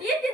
победе!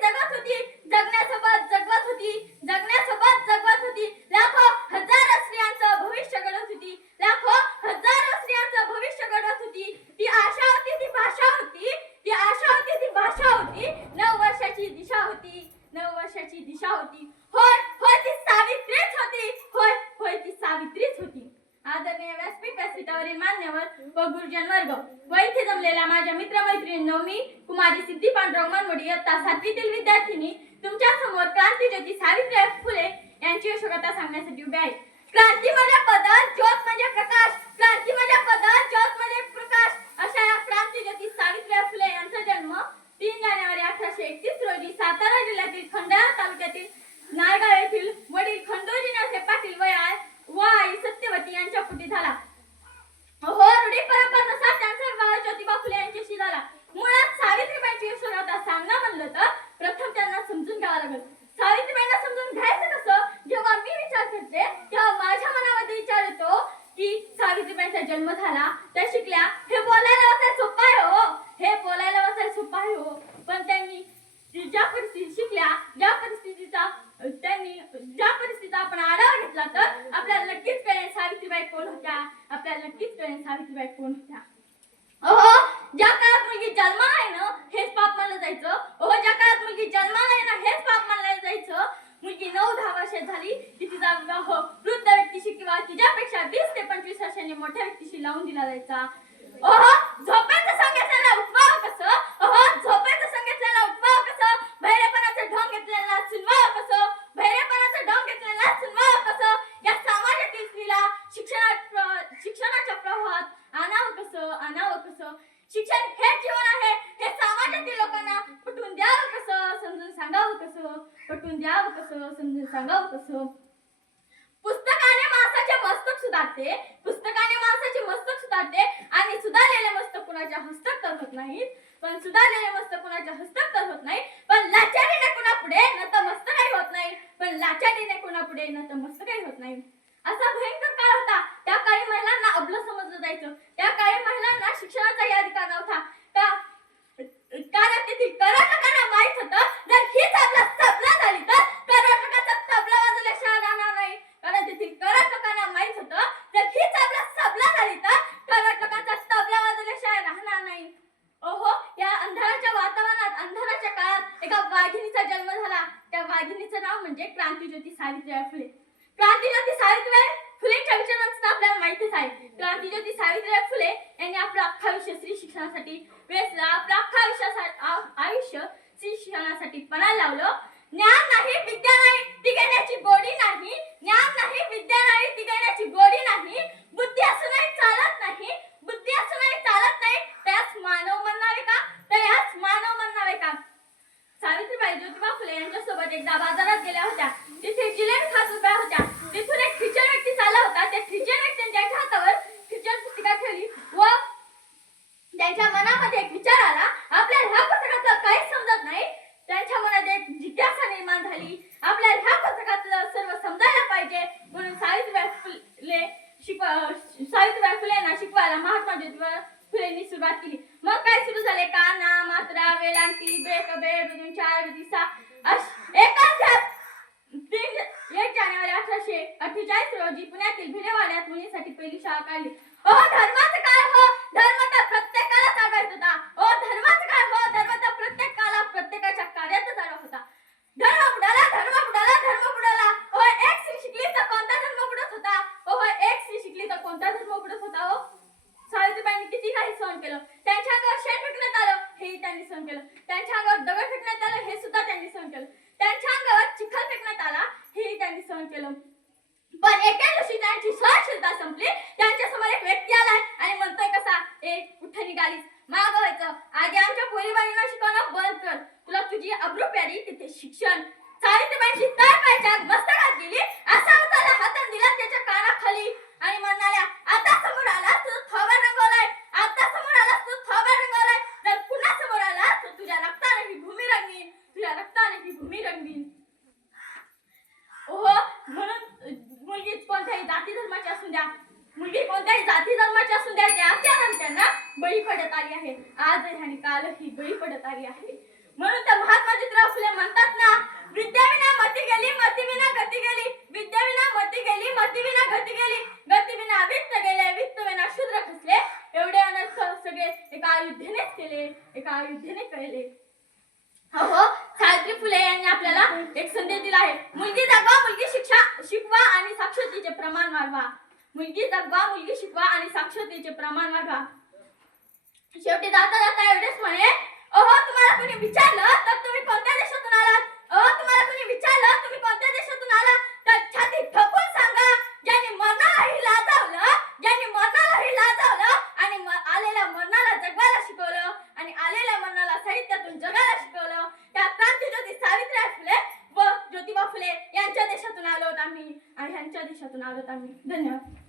आदरणीय व्यासपीठ व्यासपीठावरील मान्यवर व गुरुजन वर्ग. व इथे जमलेल्या माझ्या मित्रमैत्रिणींनो मी कुमारी सिद्धी पांडुरंग मनवडी इयत्ता सातवीतील विद्यार्थिनी तुमच्यासमोर क्रांतीज्योती सावित्रीबाई फुले यांची यशोगाथा सांगण्यासाठी उभे आहे. क्रांती म्हणजे पदर ज्योत म्हणजे प्रकाश. क्रांती म्हणजे पदर ज्योत म्हणजे प्रकाश. अशा या क्रांतीज्योती सावित्रीबाई फुले यांचा जन्म तीन जानेवारी अठराशे एकतीस रोजी सातारा जिल्ह्यातील खंडाळा तालुक्यातील नायगाव येथील वडील खंडोजी खंडोजीनाथे पाटील व आई- सत्यवती यांच्या पुढे झाला. हो रूढी परंपरेनुसार त्यांचा विवाह ज्योतिबा फुले यांच्याशी झाला. मुळात सावित्रीबाईंची यशोगाथा सांगा म्हणलं तर प्रथम त्यांना समजून घ्यावं लागेल. सावित्रीबाईंना समजून घ्यायचं कसं? जेव्हा मी विचार करते तेव्हा माझ्या मनामध्ये विचार येतो की सावित्रीबाईंचा जन्म झाला. त्या शिकल्या हे बोलायला वाचायला सोपं आहे हो. हे बोलायला वाचायला सोपं आहे हो. पण त्यांनी ज्या परिस्थिती शिकल्या ज्या परिस्थितीचा त्यांनी ज्या परिस्थितीचा आपण आढावा घेतला तर आपल्या सावित्रीबाई कोण होत्या. आपल्याला नक्कीच कळेल सावित्रीबाई कोण होत्या. अहो ज्या काळात मुलगी जन्माला आहे ना हेच पाप मानलं जायचं. अहो ज्या काळात मुलगी जन्माला आहे ना हेच पाप मानलं जायचं. मुलगी नऊ दहा वर्षात झाली की तिचा विवाह वृद्ध व्यक्तीशी किंवा तिच्यापेक्षा वीस ते पंचवीस वर्षांनी मोठ्या व्यक्तीशी लावून दिला जायचा. अहो शिक्षण हे जीवन आहे हे समाजातील लोकांना पटवून द्यावं कसं समजून सांगावं कसं पटवून द्यावं कसं समजून सांगावं कसं? पुस्तकाने माणसाचे मस्तक सुधारते पुस्तकाने माणसाचे मस्तक सुधारते आणि सुधारलेले मस्तक कुणाच्या हस्तक तर होत नाहीत पण सुधारलेले मस्तक कुणाच्या हस्तक तर होत नाही पण लाचारीने कुणा पुढे न तर मस्त काही होत नाही पण लाचारीने कुणा पुढे न तर मस्त काही होत नाही असा भयंकर आपलं समजलं जायचं. त्या काळी महिलांना शिक्षणाचाही अधिकार नव्हता. का? कारण तेथील कर्नाटकांना माहीत होतं जर हीच आपला तबला झाली तर कर्नाटकाचा तबला वाजवल्याशिवाय राहणार नाही. कारण तेथील कर्नाटकांना माहीत होतं जर हीच आपला तबला झाली तर कर्नाटकाचा तबला वाजवल्याशिवाय राहणार नाही. ओहो या अंधाराच्या वातावरणात अंधाराच्या काळात एका वाघिणीचा जन्म झाला. त्या वाघिणीचं नाव म्हणजे क्रांतीज्योती सावित्रीबाई फुले. क्रांतीज्योती सावित्रीबाई विचारांचं आपल्याला माहितीच आहे. क्रांतीज्योती सावित्रीबाई फुले यांनी आपलं अख्खा आयुष्य स्त्री शिक्षणासाठी वेचलं. आपलं अख्खा आयुष्यासाठी आयुष्य स्त्री शिक्षणासाठी पणाला लावलं ज्ञान नाही विद्या नाही ती घेण्याची गोडी नाही ज्ञान नाही विद्या नाही ती घेण्याची गोडी नाही बुद्धी असूनही चालत नाही बुद्धी असूनही चालत नाही त्यास मानव म्हणावे का त्यास मानव म्हणावे का सावित्रीबाई ज्योतिबा फुले यांच्यासोबत एकदा बाजारात गेल्या होत्या तिथे जिलेबी खात उभ्या होत्या तिथून एक ख्रिश्चन व्यक्ती चालला होता त्या ख्रिश्चन व्यक्तीने त्यांच्या हातावर ख्रिश्चन पुस्तिका ठेवली व त्यांच्या मनामध्ये एक विचार आला आपल्याला ह्या पुस्तकातलं काहीच समजत नाही त्यांच्या मनात एक जिज्ञासा निर्माण झाली. आपल्याला ह्या पुस्तकातलं सर्व समजायला पाहिजे. म्हणून सावित्रीबाई फुले शिकवा सावित्रीबाई फुलेंना शिकवायला महात्मा ज्योतिबा फुलेंनी सुरुवात केली. मग काय सुरू झाले? काना मात्रा वेलांटी बेक बे बेदून चार दिसा. एकाच तीन एक जानेवारी अठराशे अठ्ठेचाळीस रोजी पुण्यातील भिडेवाड्यात मुलींसाठी पहिली शाळा काढली. अहो धर्माचं काय हो धर्म तर प्रत्येकाला चालवायचा होता ओ धर्माचं काय हो धर्म तर प्रत्येकाला प्रत्येकाच्या कार्यातच आला होता धर्म बुडाला धर्म बुडाला धर्म बुडाला ओ एक स्त्री शिकली तर कोणता धर्म बुडत होता ओ एक स्त्री शिकली तर कोणता धर्म बुडत होता ओ सावित्रीबाईंनी किती काही सहन केलं. त्यांच्या अंगावर शेण फेकण्यात आलं हेही त्यांनी सहन केलं. त्यांच्या अंगावर दगड फेकण्यात आलं हे सुद्धा त्यांनी सहन केलं. त्यांच्या अंगावर चिखल फेकण्यात आला हेही त्यांनी सहन केलं. पण एका दिवशी त्यांची सहनशीलता संपली. त्यांच्यासमोर एक व्यक्ती आलाय आणि म्हणतोय कसा ए कुठे निघालीस? माग व्हायचं. आधी आमच्या पोरीबाईंना शिकवणं बंद कर. तुला तुझी अब्रू प्यारी तिथे शिक्षण. सावित्रीबाईंची मस्तकात गेली असा त्याला हातात दिला त्याच्या कानाखाली. आणि म्हणाल्या आता समोर आलास तुझं थोबा रंगवलाय. आता समोर आलास तू थोबा रंगवलाय. पुन्हा समोर आलास तर तुझ्या रक्ताने ही भूमी रंगीन तुझ्या रक्ताने ही भूमी रंगीन ओहो म्हणून मुलगी कोणत्याही जाती धर्माची असू द्या. मुलगी कोणत्याही जाती धर्माची असू द्या त्या त्यांना बळी पडत आली आहे. आज आणि कालही बळी पडत आली आहे. म्हणून त्या महात्मा ज्योतिराव फुले म्हणतात ना विद्याविना मती गेली मतीविना गती गेली. विद्याविना मती गेली मतीविना गती गेली. गतीविना वित्त गेले वित्त विना शूद्र खसले. एवढे अनर्थ सगळे एका अयोध्येनेच केले एका अयोध्येने कळले. हो सावित्री फुले यांनी आपल्याला एक संदेश दिला आहे. मुलगी जगवा मुलगी शिक्षा शिकवा आणि साक्षरतेचे प्रमाण वाढवा. मुलगी जगवा मुलगी शिकवा आणि साक्षरतेचे प्रमाण वाढवा. शेवटी जाता जाता एवढेच म्हणे अहो तुम्हाला कोणी विचारलं तर तुम्ही कोणत्या देशातून आलात अहो तुम्हाला कोणी विचारलं तुम्ही कोणत्या देशातून आलात तर छाती ठोकून सांगा ज्यांनी मरणालाही लाजावलं ज्यांनी मरणालाही लाजावलं आणि म- आलेल्या मरणाला जगवायला शिकवलं आणि आलेल्या मरणाला शिकवलं. त्या क्रांतीज्योती सावित्रीबाई फुले व ज्योतिबा फुले यांच्या देशातून आलो आहोत आम्ही. आणि ह्यांच्या देशातून आलो आम्ही. धन्यवाद.